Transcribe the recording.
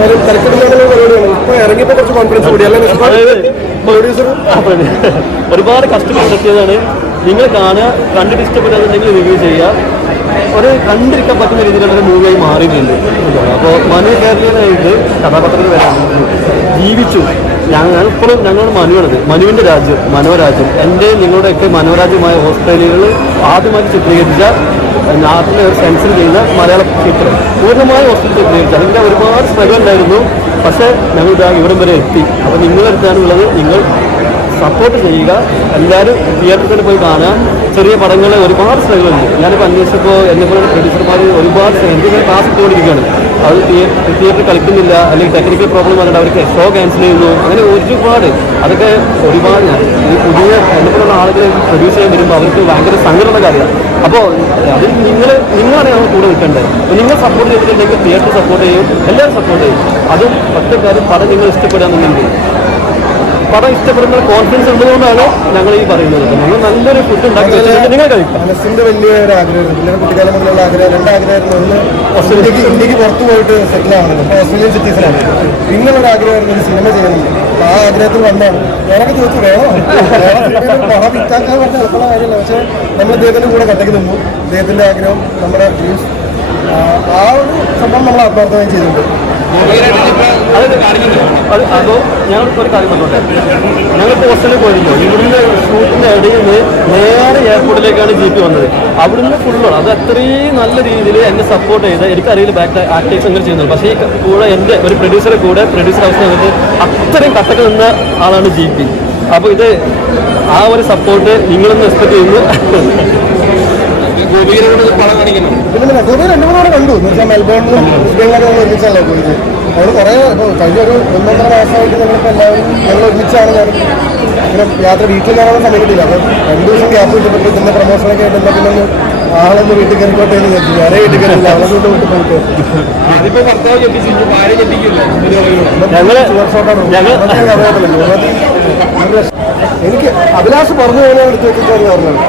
കാര്യം തിരക്കിടുന്ന പരിപാടിയാണ്. ഇപ്പൊ ഇറങ്ങിയപ്പോ കുറച്ച് കോൺഫിഡൻസ് കൂടി. അല്ലെ അപ്പോൾ ഒരുപാട് കസ്റ്റമേഴ്സ് എത്തിയതാണ് നിങ്ങൾ കാണുക കണ്ടിട്ട് ഇഷ്ടപ്പെട്ടാന്നുണ്ടെങ്കിൽ റിവ്യൂ ചെയ്യുക. ഒരു കണ്ടിരിക്കാൻ പറ്റുന്ന രീതിയിലുള്ള ഒരു മൂവിയായി മാറിയിട്ടുണ്ട്. അപ്പോൾ മനു കേരളീയനായിട്ട് കഥാപാത്രത്തിൽ വരാൻ ജീവിച്ചു. ഞങ്ങൾ ഇപ്പോഴും ഞങ്ങൾ മനുവാണത്. മനുവിന്റെ രാജ്യം മനോരാജ്യം. എന്റെ നിങ്ങളുടെയൊക്കെ മനോരാജ്യമായ ഓസ്ട്രേലിയകൾ ആദ്യമായി ചിത്രീകരിച്ച നാട്ടിലെ ഒരു സെൻസിൽ ചെയ്യുന്ന മലയാള ചിത്രം പൂർണമായും ഓസ്ട്രേലിയ ചിത്രീകരിച്ചു അതിന്റെ ഒരുപാട് സ്ട്രഗിൾ ഉണ്ടായിരുന്നു. പക്ഷേ ഞങ്ങൾ ഇവിടം വരെ എത്തി. അപ്പോൾ നിങ്ങളെടുത്താണുള്ളത് നിങ്ങൾ സപ്പോർട്ട് ചെയ്യുക. എല്ലാവരും തിയേറ്ററിൽ പോയി കാണാൻ ചെറിയ പടങ്ങൾ ഒരുപാട് സ്ഥലങ്ങളുണ്ട് ഞാനിപ്പോൾ അന്വേഷിച്ചപ്പോൾ എന്നെ പോലെ പ്രൊഡ്യൂസർമാർ ഒരുപാട് സ്ട്രഗിൾ എനിക്ക് ക്ലാസ് ഇട്ടുകൊണ്ടിരിക്കുകയാണ് അത് തിയേറ്ററിൽ കളിക്കുന്നില്ല അല്ലെങ്കിൽ ടെക്നിക്കൽ പ്രോബ്ലം വന്നിട്ട് അവർക്ക് ഷോ ക്യാൻസൽ ചെയ്യുന്നു. അങ്ങനെ ഒരുപാട്. അതൊക്കെ ഒരുപാട് ഈ പുതിയ എന്നെ പോലുള്ള ആളുകൾ പ്രൊഡ്യൂസ് ചെയ്യാൻ വരുമ്പോൾ അവർക്ക് ഭയങ്കര സങ്കടമുള്ള കാര്യമാണ്. അപ്പോൾ അതിൽ നിങ്ങൾ നിങ്ങളാണ് ഞങ്ങൾ കൂടെ നിൽക്കേണ്ടത്. നിങ്ങൾ സപ്പോർട്ട് ചെയ്തിട്ടുണ്ടെങ്കിൽ തിയേറ്റർ സപ്പോർട്ട് ചെയ്യും എല്ലാവരും സപ്പോർട്ട് ചെയ്യും. അതും കാര്യം പടം നിങ്ങൾ ഇഷ്ടപ്പെടാന്നുണ്ടെങ്കിൽ പടം ഇഷ്ടപ്പെടുന്ന കോൺഫിഡൻസ് ഉള്ളതുകൊണ്ടാണ് ഞങ്ങൾ ഈ പറയുന്നത്? നിങ്ങൾ നല്ലൊരു ഫുഡ് ഉണ്ടാക്കി വെച്ചിട്ട് നിങ്ങൾ കഴിക്കും. മനസ്സിന്റെ വലിയ ആഗ്രഹം പിന്നെ കുട്ടിക്കാലം മുതലുള്ള ആഗ്രഹം രണ്ട് ആഗ്രഹമായിരുന്നു ഒന്ന് ഓസ്ട്രേലിയക്ക് ഇന്ത്യയ്ക്ക് പുറത്ത് പോയിട്ട് സെറ്റിൽ ആവണം. അപ്പോൾ ഓസ്ട്രേലിയൻ സിറ്റീസിലാണ് പിന്നെ ഒരു ആഗ്രഹമായിരുന്നു ഒരു സിനിമ ചെയ്യണം. അപ്പോൾ ആ ആഗ്രഹത്തിൽ വന്നാണ് ഞാനൊക്കെ ചോദിച്ചു വേണോ? വേണം? സിനിമയിൽ പണം വിറ്റാക്കാൻ പറഞ്ഞ എളുപ്പമുള്ള കാര്യമല്ല പക്ഷേ നമ്മൾ കൂടെ നിന്നു. ആഗ്രഹം നമ്മുടെ ഡ്രീംസ് ആ ഒരു സംഭവം നമ്മൾ ആത്മാർത്ഥമായി ചെയ്തിട്ടുണ്ട്. അത് അത് അതോ ഞങ്ങൾ ഒരു കാര്യം പറഞ്ഞോട്ടെ? ഞങ്ങൾ ഹോസ്റ്റലിൽ പോയിരുന്നു ഇവിടുന്ന് ഷൂട്ടിന്റെ ഇടയിൽ നിന്ന് നേരെ എയർപോർട്ടിലേക്കാണ് ജീപ്പ് പി വന്നത്. അവിടുന്ന് ഫുള്ളാണ് അത് അത്രയും നല്ല രീതിയിൽ എന്നെ സപ്പോർട്ട് ചെയ്ത് എനിക്കറിയില്ല ബാക്ക് ആക്ടേഴ്സ് അങ്ങനെ ചെയ്യുന്നത്. പക്ഷേ ഈ കൂടെ എന്റെ ഒരു പ്രൊഡ്യൂസറെ കൂടെ പ്രൊഡ്യൂസർ അവസ്ഥ വന്നിട്ട് അത്രയും കട്ടക്ക് നിന്ന ആളാണ് ജി പി അപ്പോൾ ഇത് ആ ഒരു സപ്പോർട്ട് നിങ്ങളൊന്ന് എക്സ്പെക്ട് ചെയ്യുന്നു. പിന്നെ മെട്രോയിൽ രണ്ടു മൂന്ന് കണ്ടു. എന്ന് വെച്ചാൽ മെൽബോണിലും ഒരുമിച്ചല്ലേ പോയത്. ഞങ്ങൾ കുറേ ഇപ്പോൾ കഴിഞ്ഞ ഒരു ഒന്നൊന്നര മാസമായിട്ട് ഞങ്ങളിപ്പോൾ എല്ലാവരും ഞങ്ങൾ ഒരുമിച്ചാണ് ഞാൻ ഇങ്ങനെ യാത്ര വീട്ടിൽ ഞാനൊന്നും സമയത്തില്ല അപ്പം അപ്പോൾ രണ്ട് ദിവസം ഗ്യാപ്പ് കിട്ടിയപ്പോൾ ഇതിന്റെ പ്രമോഷനൊക്കെ ആയിട്ട് എന്നാൽ പിന്നെ ഒന്ന് ആളൊന്ന് വീട്ടിൽ കയറിക്കോട്ടെ എന്ന് വിചാരിച്ചു. ഞാനേ വീട്ടിൽ കയറില്ല അവളെ കൊണ്ട് വീട്ടിൽ പോയിട്ട്. ഞങ്ങൾ എനിക്ക് അഭിലാഷ് പറഞ്ഞു കഴിഞ്ഞാൽ എടുത്ത് വെച്ചിട്ടാണ് പറഞ്ഞത്.